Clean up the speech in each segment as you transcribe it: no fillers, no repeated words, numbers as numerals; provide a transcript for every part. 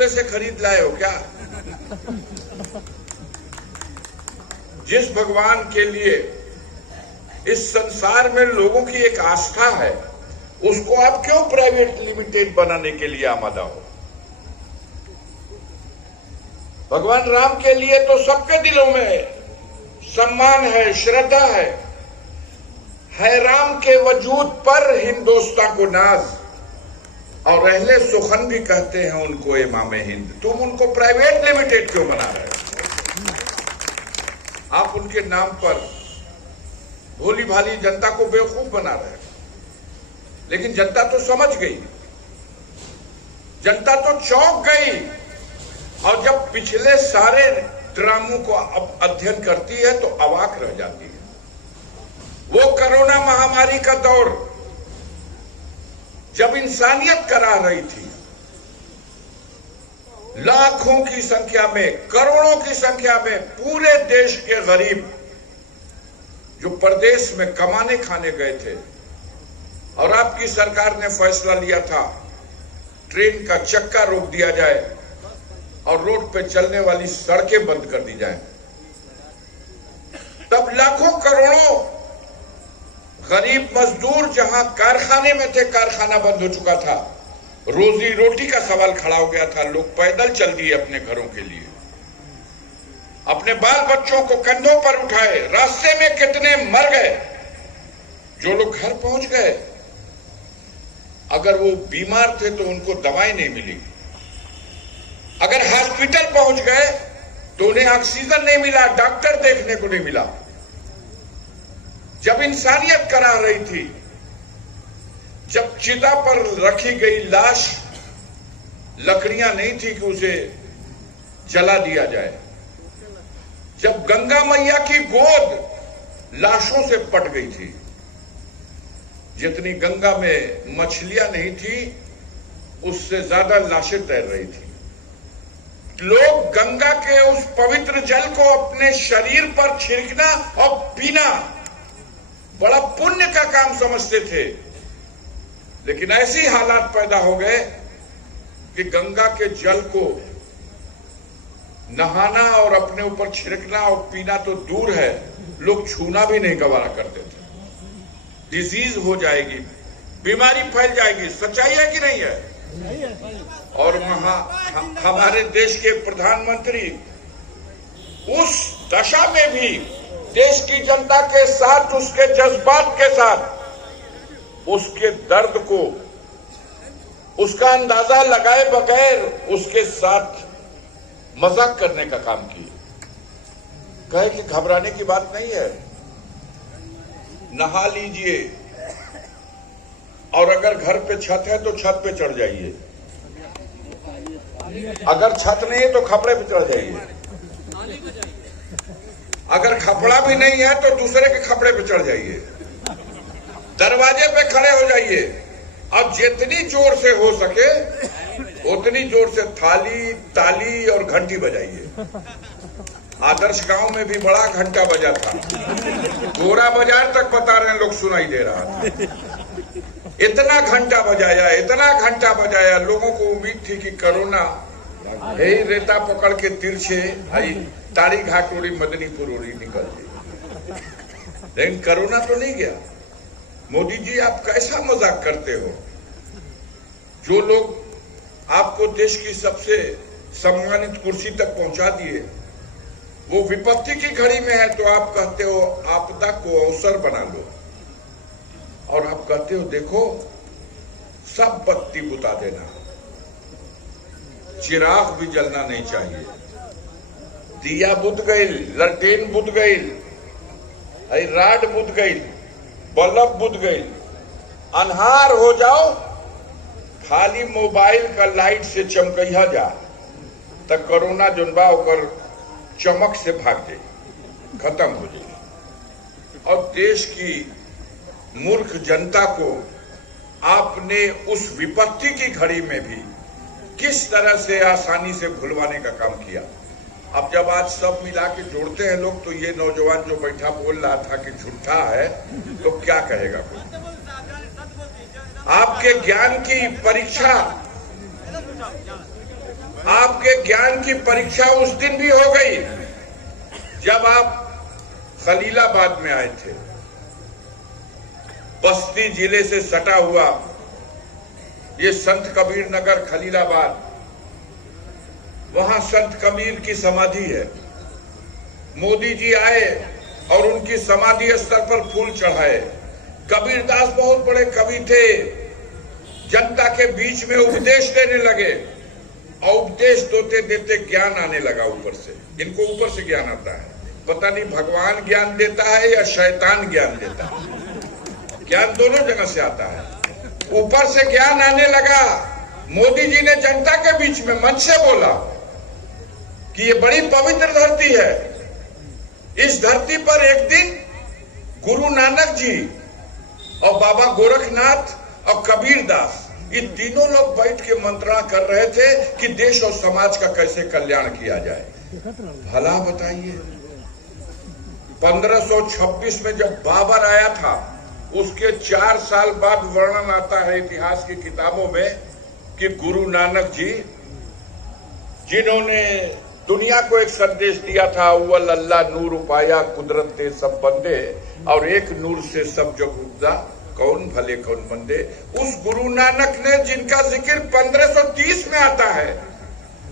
तोले से खरीद लाए हो क्या? जिस भगवान के लिए इस संसार में लोगों की एक आस्था है, उसको आप क्यों प्राइवेट लिमिटेड बनाने के लिए आमादा हो? भगवान राम के लिए तो सबके दिलों में सम्मान है, श्रद्धा है राम के वजूद पर हिंदुस्तान को नाज, और अहले सुखन भी कहते हैं उनको इमाम हिंद। तुम उनको प्राइवेट लिमिटेड क्यों बना रहे हो? आप उनके नाम पर भोली भाली जनता को बेवकूफ बना रहे हो। लेकिन जनता तो समझ गई, जनता तो चौंक गई, और जब पिछले सारे ड्रामों को अब अध्ययन करती है तो अवाक रह जाती है। वो कोरोना महामारी का दौर जब इंसानियत करा रही थी, लाखों की संख्या में, करोड़ों की संख्या में पूरे देश के गरीब जो परदेश में कमाने खाने गए थे, और आपकी सरकार ने फैसला लिया था ट्रेन का चक्का रोक दिया जाए और रोड पे चलने वाली सड़कें बंद कर दी जाए, तब लाखों करोड़ों गरीब मजदूर जहां कारखाने में थे, कारखाना बंद हो चुका था, रोजी रोटी का सवाल खड़ा हो गया था, लोग पैदल चल दिए अपने घरों के लिए, अपने बाल बच्चों को कंधों पर उठाए। रास्ते में कितने मर गए। जो लोग घर पहुंच गए, अगर वो बीमार थे तो उनको दवाई नहीं मिली, अगर हॉस्पिटल पहुंच गए तो उन्हें ऑक्सीजन नहीं मिला, डॉक्टर देखने को नहीं मिला। जब इंसानियत करा रही थी, जब चिता पर रखी गई लाश, लकड़ियां नहीं थी कि उसे जला दिया जाए, जब गंगा मैया की गोद लाशों से पट गई थी, जितनी गंगा में मछलियां नहीं थी उससे ज्यादा लाशें तैर रही थी, लोग गंगा के उस पवित्र जल को अपने शरीर पर छिड़कना और पीना बड़ा पुण्य का काम समझते थे। लेकिन ऐसी हालात पैदा हो गए कि गंगा के जल को नहाना और अपने ऊपर छिड़कना और पीना तो दूर है, लोग छूना भी नहीं गवारा करते थे। डिजीज हो जाएगी, बीमारी फैल जाएगी। सच्चाई है कि नहीं है? और हमारे देश के प्रधानमंत्री उस दशा में भी देश की जनता के साथ, उसके जज्बात के साथ, उसके दर्द को, उसका अंदाजा लगाए बगैर उसके साथ मजाक करने का काम किया। कहे कि घबराने की बात नहीं है, नहा लीजिए, और अगर घर पे छत है तो छत पे चढ़ जाइए, अगर छत नहीं है तो खपड़े पे चढ़ जाइए, अगर खपड़ा भी नहीं है तो दूसरे के खपड़े पे चढ़ जाइए, दरवाजे पे खड़े हो जाइए। अब जितनी जोर से हो सके उतनी जोर से थाली, ताली और घंटी बजाइए। आदर्श गांव में भी बड़ा घंटा बजा था, गोरा बाजार तक बता रहे हैं लोग, सुनाई दे रहा था। इतना घंटा बजाया, इतना घंटा बजाया, लोगों को उम्मीद थी कि कोरोना यही रेता पकड़ के तिरछे ताड़ी घाट उड़ी, मदनीपुर उड़ी निकल गई। लेकिन कोरोना तो नहीं गया। मोदी जी, आप कैसा मजाक करते हो? जो लोग आपको देश की सबसे सम्मानित कुर्सी तक पहुंचा दिए, वो विपत्ति की घड़ी में है तो आप कहते हो आपदा को अवसर बना लो, और आप कहते हो देखो सब बत्ती बुता देना, चिराग भी जलना नहीं चाहिए। दिया बुझ गई, ललटेन बुझ गई, राड बुझ गई, बल्ब बुझ गई, अन्हार हो जाओ, खाली मोबाइल का लाइट से चमकैया जा, तक कोरोना जुनबा ओकर चमक से भाग जाए, खत्म हो जाए। और देश की मूर्ख जनता को आपने उस विपत्ति की घड़ी में भी किस तरह से आसानी से भुलवाने का काम किया। अब जब आज सब मिला के जोड़ते हैं लोग, तो ये नौजवान जो बैठा बोल रहा था कि झूठा है, तो क्या कहेगा कोई? आपके ज्ञान की परीक्षा आपके ज्ञान की परीक्षा उस दिन भी हो गई जब आप खलीलाबाद में आए थे। बस्ती जिले से सटा हुआ ये संत कबीर नगर खलीलाबाद, वहां संत कबीर की समाधि है। मोदी जी आए और उनकी समाधि स्थल पर फूल चढ़ाए। कबीरदास बहुत बड़े कवि थे, जनता के बीच में उपदेश देने लगे और उपदेश देते देते ज्ञान आने लगा ऊपर से। इनको ऊपर से ज्ञान आता है, पता नहीं भगवान ज्ञान देता है या शैतान ज्ञान देता है। ज्ञान दोनों जगह से आता है, ऊपर से ज्ञान आने लगा। मोदी जी ने जनता के बीच में मंच से बोला कि ये बड़ी पवित्र धरती है, इस धरती पर एक दिन गुरु नानक जी और बाबा गोरखनाथ और कबीरदास, ये तीनों लोग बैठ के मंत्रणा कर रहे थे कि देश और समाज का कैसे कल्याण किया जाए। भला बताइए, 1526 में जब बाबर आया था, उसके 4 साल बाद वर्णन आता है इतिहास की किताबों में कि गुरु नानक जी, जिन्होंने दुनिया को एक संदेश दिया था, अव्वल अल्लाह नूर उपाया कुदरत ते सब बंदे, और एक नूर से सब जग उपजा, कौन भले कौन बंदे। उस गुरु नानक ने, जिनका जिक्र 1530 में आता है,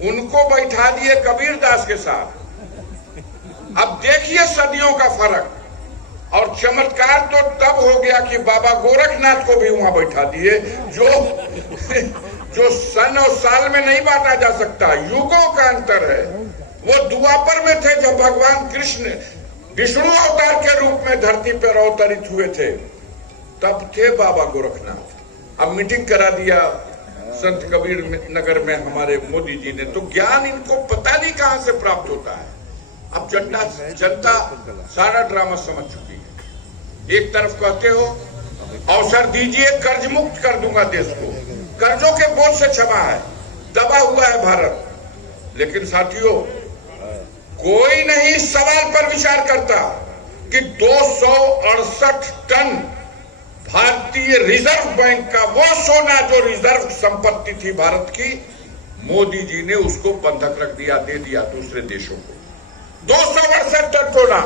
उनको बैठा दिए कबीरदास के साथ। अब देखिए सदियों का फर्क। और चमत्कार तो तब हो गया कि बाबा गोरखनाथ को भी वहां बैठा दिए, जो सन और साल में नहीं बांटा जा सकता, युगों का अंतर है। वो द्वापर में थे जब भगवान कृष्ण विष्णु अवतार के रूप में धरती पर अवतरित हुए थे, तब थे बाबा गोरखनाथ। अब मीटिंग करा दिया संत कबीर नगर में हमारे मोदी जी ने, तो ज्ञान इनको पता नहीं कहां से प्राप्त होता है। अब जनता सारा ड्रामा समझ चुकी है। एक तरफ कहते हो अवसर दीजिए, कर्ज मुक्त कर दूंगा देश को, कर्जों के बोझ से क्षमा है, दबा हुआ है भारत। लेकिन साथियों, कोई नहीं इस सवाल पर विचार करता कि 268 टन भारतीय रिजर्व बैंक का वो सोना जो रिजर्व संपत्ति थी भारत की, मोदी जी ने उसको बंधक रख दिया, दे दिया दूसरे देशों को। 268 टन सोना,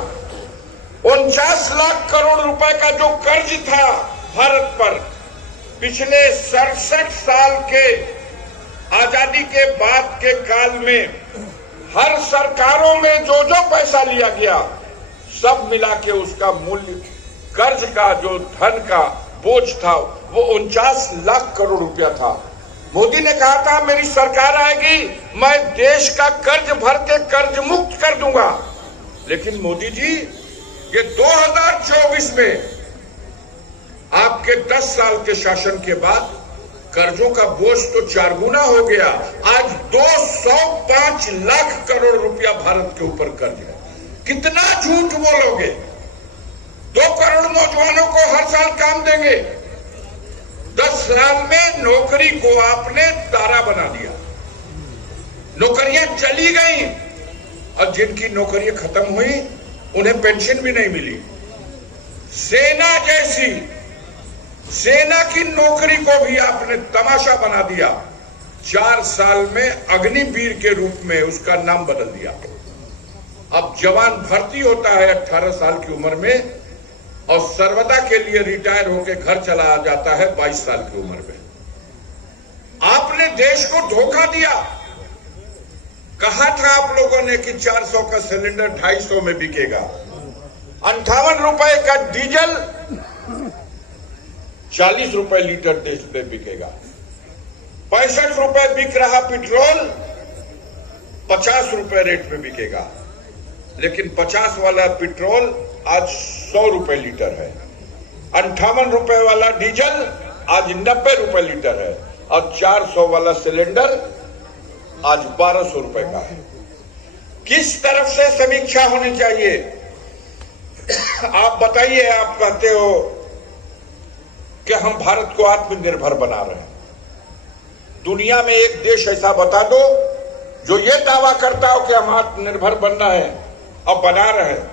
49 लाख करोड़ रुपए का जो कर्ज था भारत पर, पिछले 67 साल के आजादी के बाद के काल में हर सरकारों में जो जो पैसा लिया गया, सब मिला के उसका मूल्य, कर्ज का जो धन का बोझ था, वो 49 लाख करोड़ रुपया था। मोदी ने कहा था मेरी सरकार आएगी, मैं देश का कर्ज भर के कर्ज मुक्त कर दूंगा। लेकिन मोदी जी, ये 2024 में आपके 10 साल के शासन के बाद कर्जों का बोझ तो 4 गुना हो गया। आज 205 लाख करोड़ रुपया भारत के ऊपर कर्ज है। कितना झूठ बोलोगे? 2 करोड़ नौजवानों को हर साल काम देंगे, 10 साल में नौकरी को आपने तारा बना दिया। नौकरियां चली गई और जिनकी नौकरियां खत्म हुई उन्हें पेंशन भी नहीं मिली। सेना की नौकरी को भी आपने तमाशा बना दिया। 4 साल में अग्निवीर के रूप में उसका नाम बदल दिया। अब जवान भर्ती होता है 18 साल की उम्र में और सर्वदा के लिए रिटायर होकर घर चला जाता है 22 साल की उम्र में। आपने देश को धोखा दिया। कहा था आप लोगों ने कि 400 का सिलेंडर 250 में बिकेगा, 58 रुपए का डीजल 40 रुपए लीटर देश में बिकेगा, 65 रुपए बिक रहा पेट्रोल 50 रुपए रेट में बिकेगा। लेकिन 50 वाला पेट्रोल आज 100 रुपए लीटर है, 58 रुपए वाला डीजल आज 90 रुपए लीटर है और 400 वाला सिलेंडर आज 1200 रुपए का है। किस तरफ से समीक्षा होनी चाहिए? आप बताइए। आप कहते हो कि हम भारत को आत्मनिर्भर बना रहे हैं। दुनिया में एक देश ऐसा बता दो जो ये दावा करता हो कि हम आत्मनिर्भर बनना है और बना रहे हैं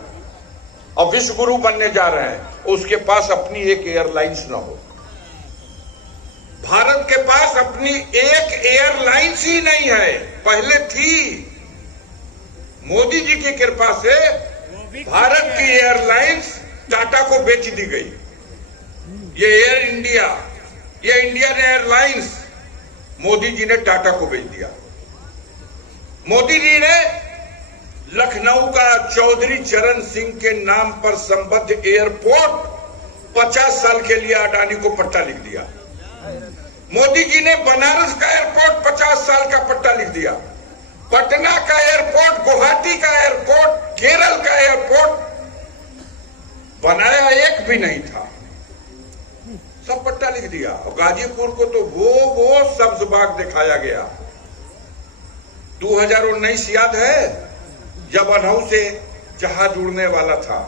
और विश्व गुरु बनने जा रहे हैं, उसके पास अपनी एक एयरलाइंस ना हो। भारत के पास अपनी एक एयरलाइंस ही नहीं है, पहले थी। मोदी जी की कृपा से भारत की एयरलाइंस टाटा को बेच दी गई। ये एयर इंडिया, ये इंडियन एयरलाइंस मोदी जी ने टाटा को बेच दिया। मोदी जी ने लखनऊ का चौधरी चरण सिंह के नाम पर संबद्ध एयरपोर्ट 50 साल के लिए अडानी को पट्टा लिख दिया। मोदी जी ने बनारस का एयरपोर्ट 50 साल का पट्टा लिख दिया। पटना का एयरपोर्ट, गुवाहाटी का एयरपोर्ट, केरल का एयरपोर्ट बनाया एक भी नहीं था, सब पट्टा लिख दिया। और गाजीपुर को तो वो सब्ज बाग दिखाया गया। 2019 याद है, जब अनहू से जहाज उड़ने वाला था,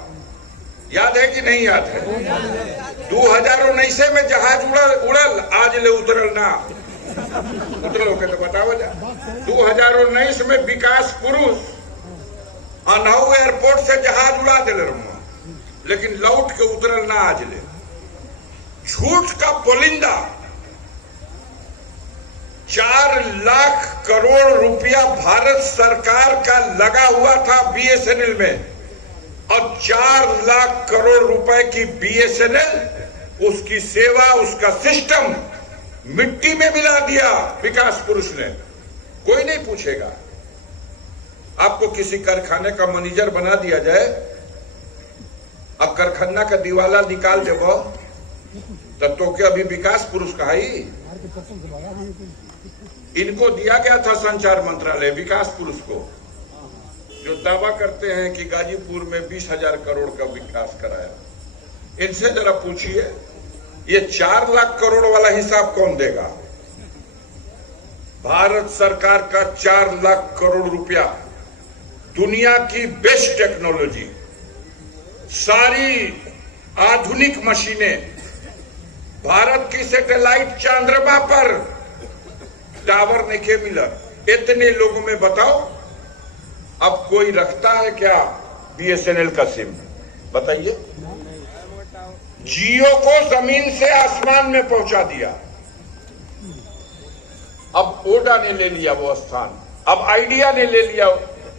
याद है कि नहीं याद है? 2019 में जहाज उड़ल, आज ले उतरल ना उतरल के तो बताओ जा। 2019 में विकास पुरुष अनहू एयरपोर्ट से जहाज उड़ा दिले रहा, लेकिन लौट के उतरल ना आज ले। झूठ का पुलिंदा। 4 लाख करोड़ रुपया भारत सरकार का लगा हुआ था बीएसएनएल में, और 4 लाख करोड़ रुपए की बीएसएनएल, उसकी सेवा, उसका सिस्टम मिट्टी में मिला दिया विकास पुरुष ने। कोई नहीं पूछेगा। आपको किसी कारखाने का मैनेजर बना दिया जाए, अब कारखाना का दिवाला निकाल देबो तब तो क्या अभी विकास पुरुष कहा ही? इनको दिया गया था संचार मंत्रालय विकास पुरुष को, जो दावा करते हैं कि गाजीपुर में 20,000 करोड़ का विकास कराया। इनसे जरा पूछिए, ये 4 लाख करोड़ वाला हिसाब कौन देगा? भारत सरकार का 4 लाख करोड़ रुपया, दुनिया की बेस्ट टेक्नोलॉजी, सारी आधुनिक मशीनें, भारत की सैटेलाइट चंद्रमा पर, टावर नहीं के मिला। इतने लोगों में बताओ, अब कोई रखता है क्या बीएसएनएल का सिम? बताइए। जियो को जमीन से आसमान में पहुंचा दिया। अब ओडा ने ले लिया वो स्थान, अब आइडिया ने ले लिया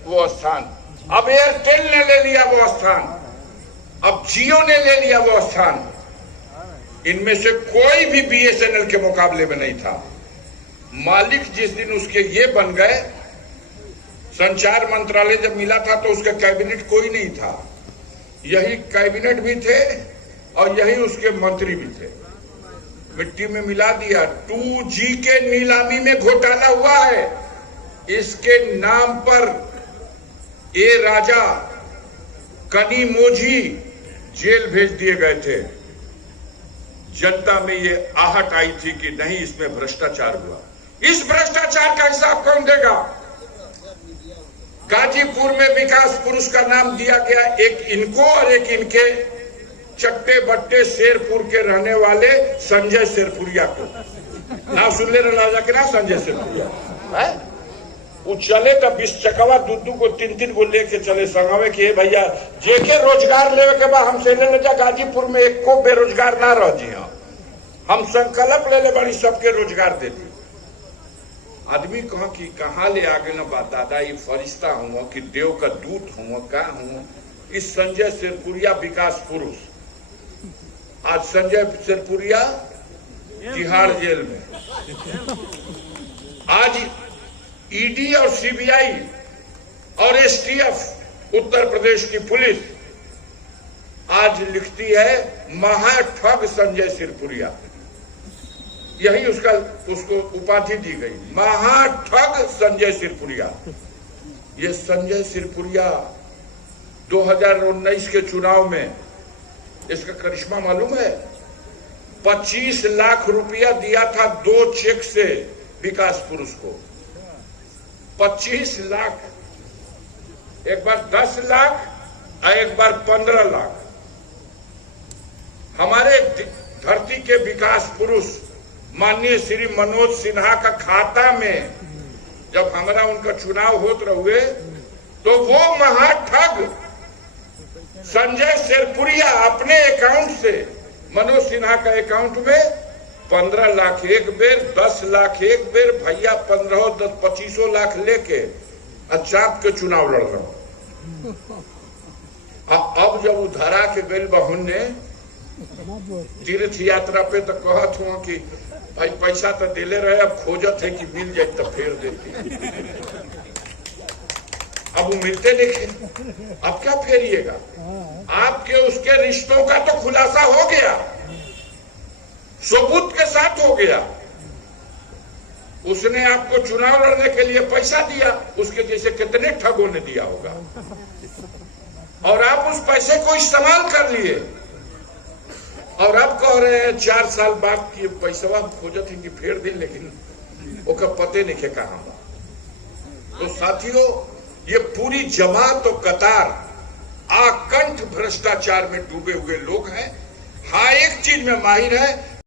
वो स्थान, अब एयरटेल ने ले लिया वो स्थान, अब जियो ने ले लिया वो स्थान। इनमें से कोई भी बीएसएनएल के मुकाबले में नहीं था। मालिक जिस दिन उसके ये बन गए, संचार मंत्रालय जब मिला था तो उसका कैबिनेट कोई नहीं था, यही कैबिनेट भी थे और यही उसके मंत्री भी थे। मिट्टी में मिला दिया। 2G के नीलामी में घोटाला हुआ है, इसके नाम पर ए राजा कनिमोझी जेल भेज दिए गए थे। जनता में ये आहट आई थी कि नहीं, इसमें भ्रष्टाचार हुआ। इस भ्रष्टाचार का हिसाब कौन देगा? गाजीपुर में विकास पुरुष का नाम दिया गया, एक इनको और एक इनके चट्टे बट्टे शेरपुर के रहने वाले संजय शेरपुरिया को। नाम सुन ले राजा के ना, संजय शेरपुरिया है। वो चले तब 20 चकवा दूधू को 3-3 को लेके चले संगावे कि भैया जेके रोजगार लेवे के बाद हमसे ले जा, गाजीपुर में एक को बेरोजगार ना रह जी। हम संकल्प ले बड़ी सबके रोजगार दे दी। आदमी कहा कि कहाँ ले आगे न बात, दादा ये फरिश्ता हुआ कि देव का दूत हुआ, क्या हुआ? इस संजय शेरपुरिया विकास पुरुष, आज संजय शेरपुरिया तिहाड़ जेल में। आज ईडी और सीबीआई और एसटीएफ उत्तर प्रदेश की पुलिस आज लिखती है महाठग संजय शेरपुरिया, यही उसको उपाधि दी गई, महाठग संजय शेरपुरिया। ये संजय शेरपुरिया 2019 के चुनाव में, इसका करिश्मा मालूम है? 25 लाख रुपया दिया था 2 चेक से विकास पुरुष को। 25 लाख, एक बार 10 लाख और एक बार 15 लाख। हमारे धरती के विकास पुरुष माननीय श्री मनोज सिन्हा का खाता में जब हमारा उनका चुनाव होते रहुए, तो वो महाठग संजय शेरपुरिया अपने अकाउंट से, मनोज सिन्हा का अकाउंट में 15 लाख एक बेर, 10 लाख एक बेर, भैया 15-25 लाख लेके चाप के चुनाव लड़ रहा हूं। अब जब वो धरा के गई बहुन ने तीर्थ यात्रा पे तो कहत हुआ कि भाई पैसा तो दिले रहे, अब खोजत है कि मिल जाए तो फेर देती। अब वो मिलते नहीं, अब क्या फेरिएगा? आपके उसके रिश्तों का तो खुलासा हो गया, सबूत के साथ हो गया। उसने आपको चुनाव लड़ने के लिए पैसा दिया, उसके जैसे कितने ठगों ने दिया होगा, और आप उस पैसे को इस्तेमाल कर लिए, और अब कह रहे हैं 4 साल बाद कि पैसा खोजत है कि फेर दे, लेकिन ओका पते नहीं के कहा। तो साथियों, ये पूरी जमात और कतार आकंठ भ्रष्टाचार में डूबे हुए लोग हैं। हाँ, एक चीज में माहिर है